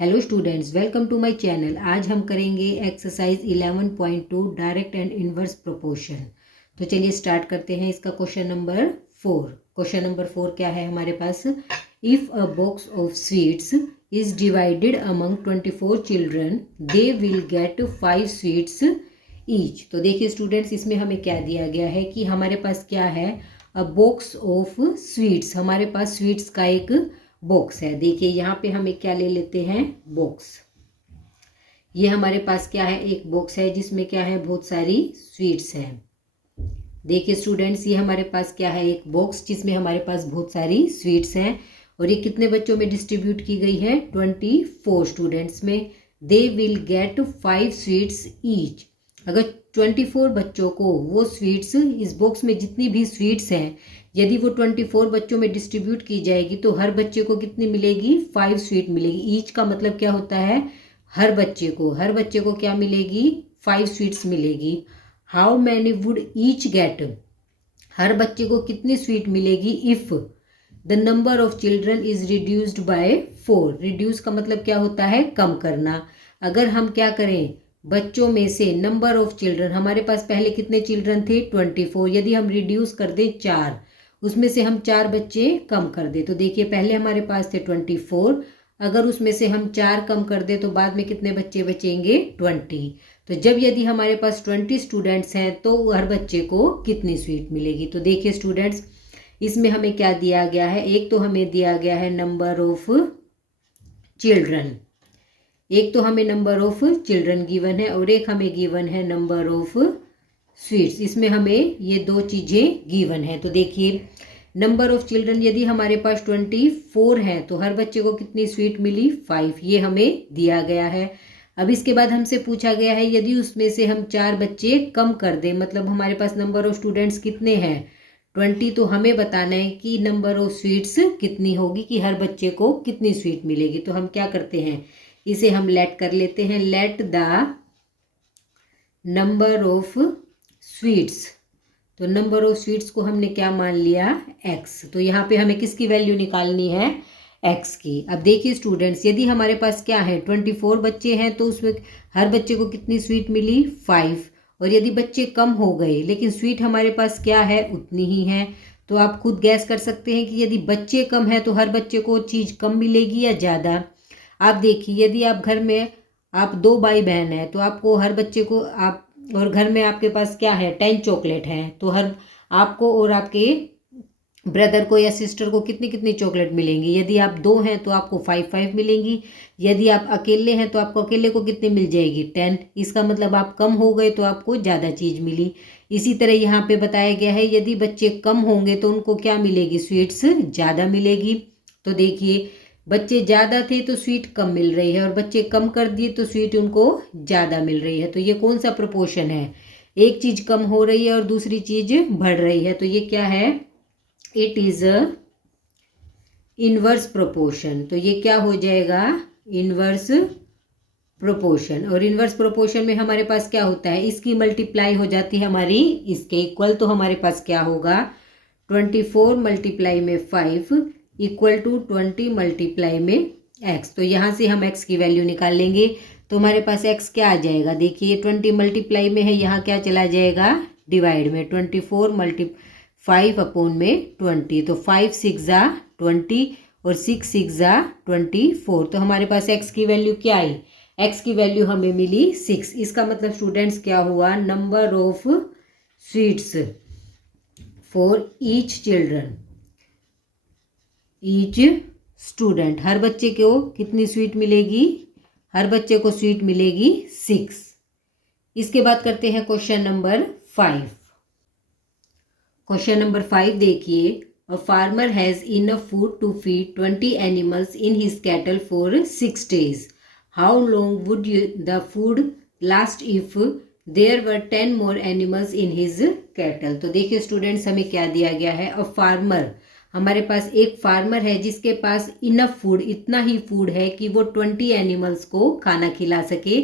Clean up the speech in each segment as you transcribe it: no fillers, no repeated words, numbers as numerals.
Hello students, welcome to my channel. आज हम करेंगे exercise 11.2 direct and inverse proportion. तो चलिए स्टार्ट करते हैं इसका क्वेश्चन नंबर 4। क्वेश्चन नंबर 4 क्या है हमारे पास? If a box of sweets is divided among 24 children they will get 5 sweets each. तो देखिए स्टूडेंट्स, इसमें हमें क्या दिया गया है कि हमारे पास क्या है, अ बॉक्स ऑफ स्वीट्स। हमारे पास स्वीट्स का एक बॉक्स है। देखिए यहाँ पे हमें क्या ले लेते हैं, बॉक्स। ये हमारे पास क्या है, एक बॉक्स है जिसमें क्या है, बहुत सारी स्वीट्स हैं। देखिए स्टूडेंट्स, ये हमारे पास क्या है, एक बॉक्स जिसमें हमारे पास बहुत सारी स्वीट्स हैं। और ये कितने बच्चों में डिस्ट्रीब्यूट की गई है? 24 स्टूडेंट्स में। दे विल गेट 5 स्वीट्स ईच। अगर 24 बच्चों को वो स्वीट्स, इस बॉक्स में जितनी भी स्वीट्स हैं, यदि वो 24 बच्चों में डिस्ट्रीब्यूट की जाएगी तो हर बच्चे को कितनी मिलेगी? 5 स्वीट मिलेगी। ईच का मतलब क्या होता है? हर बच्चे को क्या मिलेगी? 5 स्वीट्स मिलेगी। How many would each get? हर बच्चे को कितनी स्वीट मिलेगी? If the number of children is reduced by 4। Reduce का मतलब क्या होता है? कम करना। अगर हम क्या करें, बच्चों में से नंबर ऑफ चिल्ड्रन, हमारे पास पहले कितने चिल्ड्रन थे? 24। यदि हम रिड्यूस कर दें 4, उसमें से हम 4 बच्चे कम कर दें, तो देखिए पहले हमारे पास थे 24। अगर उसमें से हम 4 कम कर दें तो बाद में कितने बच्चे बचेंगे? 20। तो जब यदि हमारे पास 20 स्टूडेंट्स हैं तो हर बच्चे को कितनी स्वीट मिलेगी? तो देखिए स्टूडेंट्स, इसमें हमें क्या दिया गया है? एक तो हमें दिया गया है नंबर ऑफ चिल्ड्रन, एक तो हमें नंबर ऑफ चिल्ड्रन गिवन है और एक हमें गिवन है नंबर ऑफ स्वीट्स। इसमें हमें ये दो चीज़ें गिवन है। तो देखिए नंबर ऑफ चिल्ड्रन, यदि हमारे पास 24 हैं तो हर बच्चे को कितनी स्वीट मिली? 5। ये हमें दिया गया है। अब इसके बाद हमसे पूछा गया है यदि उसमें से हम 4 बच्चे कम कर दें, मतलब हमारे पास नंबर ऑफ स्टूडेंट्स कितने हैं? 20। तो हमें बताना है कि नंबर ऑफ स्वीट्स कितनी होगी, कि हर बच्चे को कितनी स्वीट मिलेगी। तो हम क्या करते हैं, इसे हम लेट कर लेते हैं। Let the number of sweets. तो नंबर ऑफ स्वीट्स को हमने क्या मान लिया? x। तो यहाँ पे हमें किसकी वैल्यू निकालनी है? x की। अब देखिए स्टूडेंट्स, यदि हमारे पास क्या है, 24 बच्चे हैं तो उसमें हर बच्चे को कितनी स्वीट मिली? 5। और यदि बच्चे कम हो गए लेकिन स्वीट हमारे पास क्या है? उतनी ही है। तो आप खुद गैस कर सकते हैं कि यदि बच्चे कम है तो हर बच्चे को चीज़ कम मिलेगी या ज़्यादा। आप देखिए, यदि आप घर में, आप 2 भाई बहन हैं तो आपको हर बच्चे को, आप और घर में आपके पास क्या है, 10 चॉकलेट हैं, तो हर आपको और आपके ब्रदर को या सिस्टर को कितनी कितनी चॉकलेट मिलेंगी? यदि आप 2 हैं तो आपको 5 मिलेंगी। यदि आप अकेले हैं तो आपको अकेले को कितनी मिल जाएगी? 10। इसका मतलब आप कम हो गए तो आपको ज़्यादा चीज़ मिली। इसी तरह यहाँ पे बताया गया है यदि बच्चे कम होंगे तो उनको क्या मिलेगी? स्वीट्स ज़्यादा मिलेगी। तो देखिए, बच्चे ज़्यादा थे तो स्वीट कम मिल रही है और बच्चे कम कर दिए तो स्वीट उनको ज़्यादा मिल रही है। तो ये कौन सा प्रोपोर्शन है? एक चीज़ कम हो रही है और दूसरी चीज़ बढ़ रही है। तो ये क्या है? It is a inverse proportion. तो ये क्या हो जाएगा? Inverse proportion. और इनवर्स प्रोपोर्शन में हमारे पास क्या होता है? इसकी मल्टीप्लाई हो जाती है हमारी इसके इक्वल। तो हमारे पास क्या होगा? 24 मल्टीप्लाई में 5 इक्वल टू 20 मल्टीप्लाई में x। तो यहाँ से हम x की वैल्यू निकाल लेंगे। तो हमारे पास x क्या आ जाएगा? देखिए 20 मल्टीप्लाई में है, यहाँ क्या चला जाएगा? डिवाइड में। 24 मल्टी 5 अपॉन में 20। तो 5 6 ज़ा 20 और 6 6 ज़ा 24। तो हमारे पास x की वैल्यू क्या आई? x की वैल्यू हमें मिली 6। इसका मतलब स्टूडेंट्स क्या हुआ? Number of sweets for each children, each student, हर बच्चे को कितनी स्वीट मिलेगी? हर बच्चे को स्वीट मिलेगी 6। इसके बाद करते हैं क्वेश्चन नंबर 5। क्वेश्चन नंबर 5 देखिए, a farmer has enough food to feed 20 animals in his cattle for 6 days। How long would the food last if there were 10 more animals in his cattle. तो देखिए students, हमें क्या दिया गया है? A farmer, हमारे पास एक फार्मर है जिसके पास इनफ फूड, इतना ही फूड है कि वो 20 एनिमल्स को खाना खिला सके।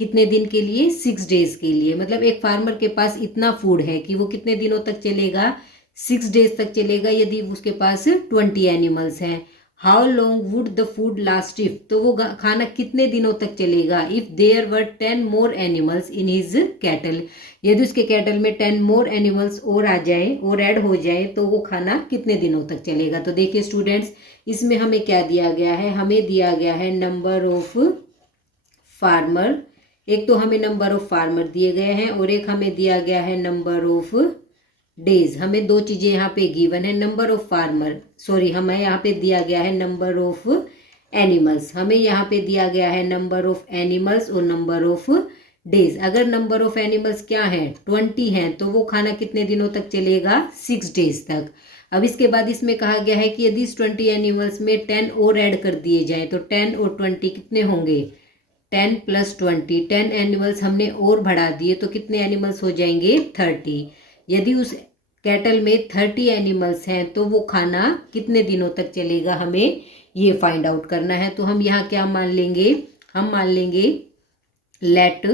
कितने दिन के लिए? 6 days के लिए। मतलब एक फार्मर के पास इतना फूड है कि वो कितने दिनों तक चलेगा? 6 days तक चलेगा, यदि उसके पास 20 एनिमल्स हैं। How long would the food last if, तो वो खाना कितने दिनों तक चलेगा। If there were 10 more animals in his cattle, यदि उसके कैटल में 10 मोर एनिमल्स और आ जाए और ऐड हो जाए तो वो खाना कितने दिनों तक चलेगा। तो देखिए स्टूडेंट्स, इसमें हमें क्या दिया गया है, हमें दिया गया है नंबर ऑफ फार्मर, एक तो हमें नंबर ऑफ फार्मर दिए गए हैं और एक हमें दिया गया है नंबर ऑफ डेज। हमें दो चीजें यहाँ पे गिवन है, नंबर ऑफ फार्मर, सॉरी हमें यहाँ पे दिया गया है नंबर ऑफ एनिमल्स, हमें यहाँ पे दिया गया है नंबर ऑफ एनिमल्स और नंबर ऑफ डेज। अगर नंबर ऑफ एनिमल्स क्या है 20 हैं तो वो खाना कितने दिनों तक चलेगा 6 डेज तक। अब इसके बाद इसमें कहा गया है कि यदि इस 20 एनिमल्स में 10 और ऐड कर दिए जाए तो 10 और 20 कितने होंगे 10 + 20, 10 एनिमल्स हमने और बढ़ा दिए तो कितने एनिमल्स हो जाएंगे 30। यदि उस कैटल में 30 एनिमल्स हैं तो वो खाना कितने दिनों तक चलेगा, हमें ये फाइंड आउट करना है। तो हम यहाँ क्या मान लेंगे, हम मान लेंगे लेट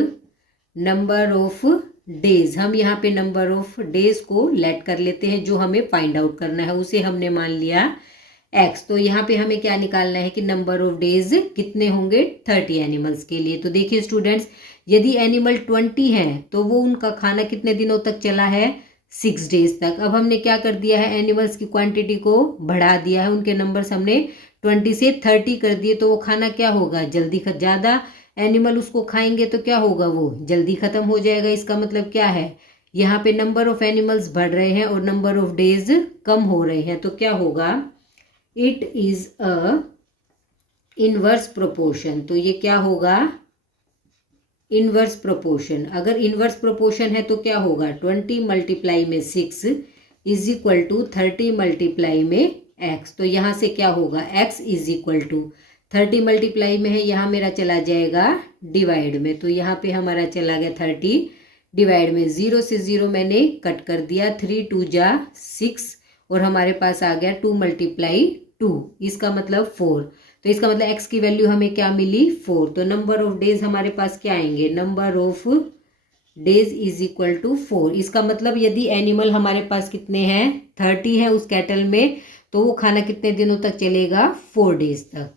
नंबर ऑफ डेज, हम यहाँ पे नंबर ऑफ डेज को लेट कर लेते हैं, जो हमें फाइंड आउट करना है उसे हमने मान लिया x। तो यहाँ पे हमें क्या निकालना है कि नंबर ऑफ डेज कितने होंगे 30 एनिमल्स के लिए। तो देखिए स्टूडेंट्स, यदि एनिमल 20 हैं तो वो उनका खाना कितने दिनों तक चला है 6 डेज तक। अब हमने क्या कर दिया है, एनिमल्स की क्वांटिटी को बढ़ा दिया है, उनके नंबर्स हमने 20 से 30 कर दिए, तो वो खाना क्या होगा जल्दी ज़्यादा एनिमल उसको खाएंगे तो क्या होगा वो जल्दी ख़त्म हो जाएगा। इसका मतलब क्या है, यहाँ पे नंबर ऑफ एनिमल्स बढ़ रहे हैं और नंबर ऑफ डेज कम हो रहे हैं, तो क्या होगा it is a inverse proportion. तो ये क्या होगा इनवर्स प्रोपोर्शन। अगर इनवर्स प्रोपोर्शन है तो क्या होगा 20 मल्टीप्लाई में 6 इज इक्वल टू 30 मल्टीप्लाई में x। तो यहाँ से क्या होगा x is equal to 30 multiply में है, यहाँ मेरा चला जाएगा डिवाइड में, तो यहाँ पे हमारा चला गया 30 डिवाइड में, 0 से 0 मैंने कट कर दिया, 3 2 जा 6 और हमारे पास आ गया 2 मल्टीप्लाई 2, इसका मतलब 4। तो इसका मतलब x की वैल्यू हमें क्या मिली 4। तो नंबर ऑफ डेज हमारे पास क्या आएंगे, number of days is equal to 4। इसका मतलब यदि एनिमल हमारे पास कितने हैं 30 है उस कैटल में, तो वो खाना कितने दिनों तक चलेगा 4 डेज तक।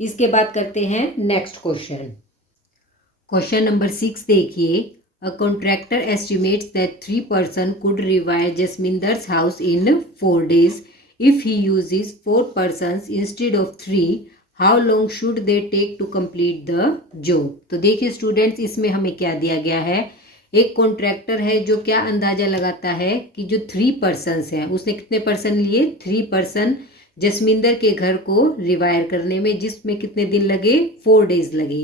इसके बाद करते हैं नेक्स्ट क्वेश्चन। क्वेश्चन नंबर 6 देखिए, a contractor estimates that 3 person could rewire Jasminder's house in 4 days. If he uses 4 persons instead of 3, how long should they take to complete the job? तो देखिए स्टूडेंट्स, इसमें हमें क्या दिया गया है, एक कॉन्ट्रैक्टर है जो क्या अंदाजा लगाता है कि जो 3 पर्सनस हैं, उसने कितने पर्सन लिए 3 पर्सन जसमिंदर के घर को रिवायर करने में, जिसमें कितने दिन लगे 4 डेज लगे।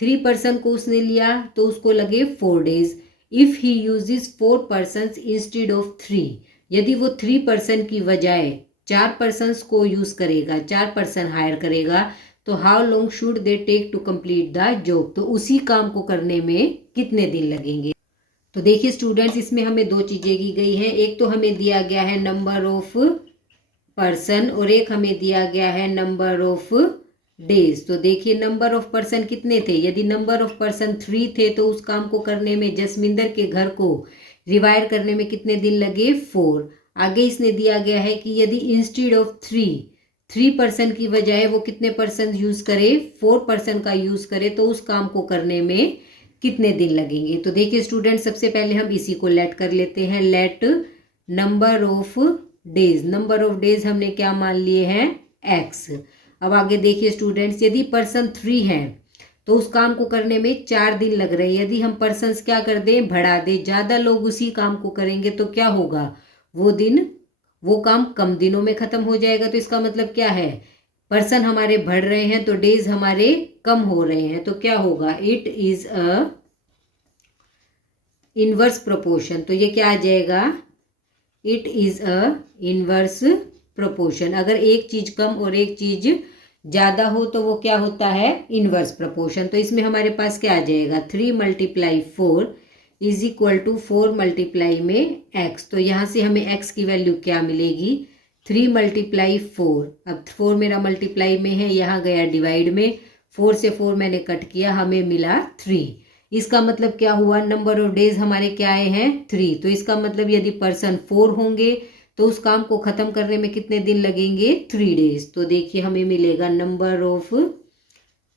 3 पर्सन को उसने लिया तो उसको लगे 4 days. If he uses 4 persons instead of 3, यदि वो 3 पर्सन की बजाय 4 पर्सनस को यूज़ करेगा, 4 पर्सन हायर करेगा, तो how long should they take to complete the job, तो उसी काम को करने में कितने दिन लगेंगे। तो देखिए स्टूडेंट्स, इसमें हमें दो चीज़ें की गई हैं, एक तो हमें दिया गया है नंबर ऑफ पर्सन और एक हमें दिया गया है नंबर ऑफ डेज। तो देखिए नंबर ऑफ पर्सन कितने थे, यदि नंबर ऑफ पर्सन 3 थे तो उस काम को करने में, जसमिंदर के घर को रिवायर करने में कितने दिन लगे 4। आगे इसने दिया गया है कि यदि इंस्टेड ऑफ 3 पर्सन की बजाय वो कितने पर्सन यूज़ करे 4 पर्सन का यूज़ करे, तो उस काम को करने में कितने दिन लगेंगे। तो देखिए स्टूडेंट, सबसे पहले हम इसी को लेट कर लेते हैं, let number of days. Number of days हमने क्या मान लिए हैं x। अब आगे देखिए स्टूडेंट्स, यदि पर्सन 3 हैं तो उस काम को करने में 4 दिन लग रहे हैं। यदि हम पर्सन्स क्या कर दें बढ़ा दें, ज़्यादा लोग उसी काम को करेंगे तो क्या होगा, वो काम कम दिनों में ख़त्म हो जाएगा। तो इसका मतलब क्या है, पर्सन हमारे बढ़ रहे हैं तो डेज हमारे कम हो रहे हैं, तो क्या होगा it is a inverse proportion. तो ये क्या आ जाएगा, it is a inverse proportion. अगर एक चीज़ कम और एक चीज़ ज़्यादा हो तो वो क्या होता है इनवर्स प्रोपोर्शन। तो इसमें हमारे पास क्या आ जाएगा 3 × 4 इज इक्वल टू 4 मल्टीप्लाई में x। तो यहाँ से हमें x की वैल्यू क्या मिलेगी 3 × 4। अब 4 मेरा मल्टीप्लाई में है, यहाँ गया डिवाइड में, 4 से 4 मैंने कट किया, हमें मिला 3। इसका मतलब क्या हुआ, नंबर ऑफ डेज हमारे क्या आए हैं 3। तो इसका मतलब यदि पर्सन 4 होंगे तो उस काम को ख़त्म करने में कितने दिन लगेंगे? 3 डेज। तो देखिए हमें मिलेगा नंबर ऑफ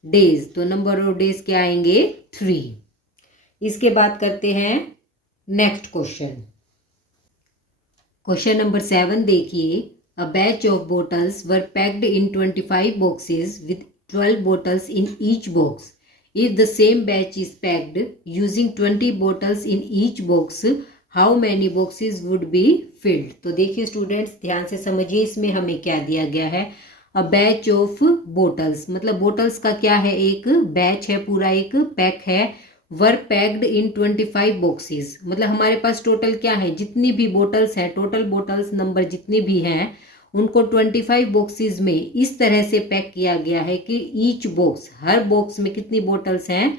डेज, तो नंबर ऑफ डेज क्या आएंगे? 3। इसके बाद करते हैं नेक्स्ट क्वेश्चन। क्वेश्चन नंबर 7 देखिए, a batch of bottles were packed in 25 boxes with 12 bottles in each box. If the same batch is packed using 20 bottles in each box, how many boxes would be filled? तो देखिए students ध्यान से समझिए, इसमें हमें क्या दिया गया है? अ बैच ऑफ बोटल्स, मतलब बोटल्स का क्या है? एक बैच है, पूरा एक पैक है। वर पैक्ड इन 25 बॉक्सेस, मतलब हमारे पास टोटल क्या है? जितनी भी बोटल्स हैं, टोटल बोटल्स नंबर जितनी भी हैं उनको 25 बॉक्सेस में इस तरह से पैक किया गया है कि ईच बॉक्स, हर बॉक्स में कितनी बोटल्स हैं?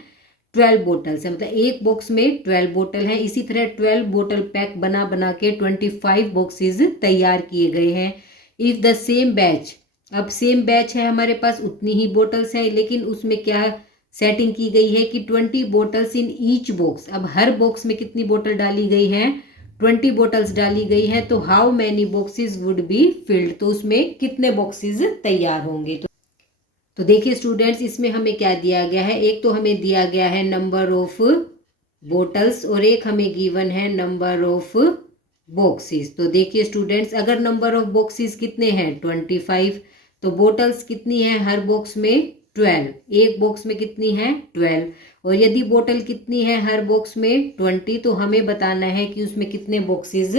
12 बोटल्स है, मतलब एक बॉक्स में 12 बोतल हैं। इसी तरह 12 बोतल पैक बना बना के 25 बॉक्सेस तैयार किए गए हैं। इफ द सेम बैच, अब सेम बैच है हमारे पास, उतनी ही बोटल्स हैं, लेकिन उसमें क्या सेटिंग की गई है कि 20 बोटल्स इन ईच बॉक्स। अब हर बॉक्स में कितनी बोतल डाली गई है? 20 बोटल्स डाली गई है। तो how many boxes would be filled, तो उसमें कितने बॉक्सेस तैयार होंगे? तो देखिए स्टूडेंट्स इसमें हमें क्या दिया गया है? एक तो हमें दिया गया है नंबर ऑफ बोटल्स और एक हमें गिवन है नंबर ऑफ बॉक्सेस। तो देखिए स्टूडेंट्स, अगर नंबर ऑफ बॉक्सेस कितने हैं? 25, तो बोटल्स कितनी है हर बॉक्स में? 12। एक बॉक्स में कितनी है? 12। और यदि बोतल कितनी है हर बॉक्स में? 20। तो हमें बताना है कि उसमें कितने बॉक्सेस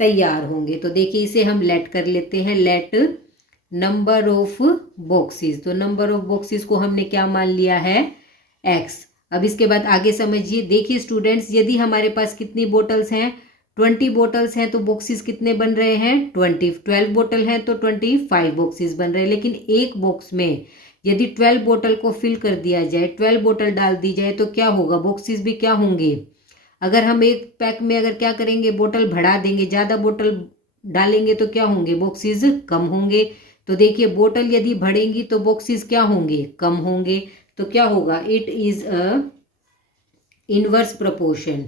तैयार होंगे। तो देखिए इसे हम लेट कर लेते हैं, लेट नंबर ऑफ बॉक्सेस। तो नंबर ऑफ बॉक्सेस को हमने क्या मान लिया है? x। अब इसके बाद आगे समझिए, देखिए स्टूडेंट्स यदि हमारे पास कितनी बोटल्स हैं? 20 बोटल्स हैं, तो बॉक्सेस कितने बन रहे हैं? 20। 12 बोतल हैं तो 25 बॉक्सेस बन रहे हैं। लेकिन एक बॉक्स में यदि 12 बोतल को फिल कर दिया जाए, 12 बोतल डाल दी जाए, तो क्या होगा? बॉक्सेस भी क्या होंगे? अगर हम एक पैक में अगर क्या करेंगे? बोतल बढ़ा देंगे, ज़्यादा बोतल डालेंगे तो क्या होंगे? बॉक्सेस कम होंगे। तो देखिए बोतल यदि बढ़ेंगी तो बॉक्सेस क्या होंगे? कम होंगे। तो क्या होगा? It is a inverse proportion,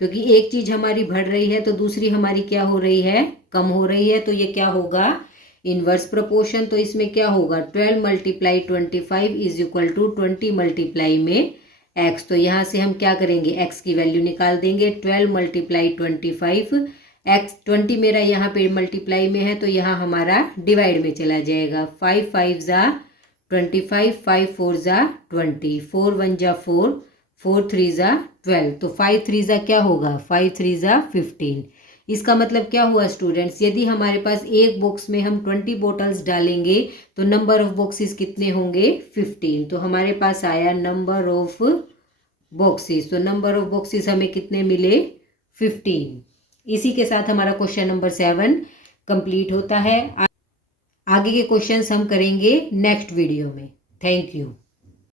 क्योंकि एक चीज हमारी बढ़ रही है तो दूसरी हमारी क्या हो रही है? कम हो रही है। तो ये क्या होगा? Inverse proportion. तो इसमें क्या होगा? 12 multiply 25 is equal to 20 multiply में x। तो यहाँ से हम क्या करेंगे? x की वैल्यू निकाल देंगे। 12 मल्टीप्लाई 25, x 20 मेरा यहाँ पे मल्टीप्लाई में है तो यहाँ हमारा डिवाइड में चला जाएगा। 5 5 ज़ा 25, 5 4 ज़ा 20, 4 1 ज़ा 4, 4 3 ज़ा 12। तो 5 3 ज़ा क्या होगा? 5 3 ज़ा 15। इसका मतलब क्या हुआ स्टूडेंट्स? यदि हमारे पास एक बॉक्स में हम 20 बोटल्स डालेंगे तो नंबर ऑफ बॉक्सेस कितने होंगे? 15। तो हमारे पास आया नंबर ऑफ बॉक्सेस। तो नंबर ऑफ बॉक्सेस हमें कितने मिले? 15। इसी के साथ हमारा क्वेश्चन नंबर 7 कंप्लीट होता है। आगे के क्वेश्चंस हम करेंगे नेक्स्ट वीडियो में। Thank you.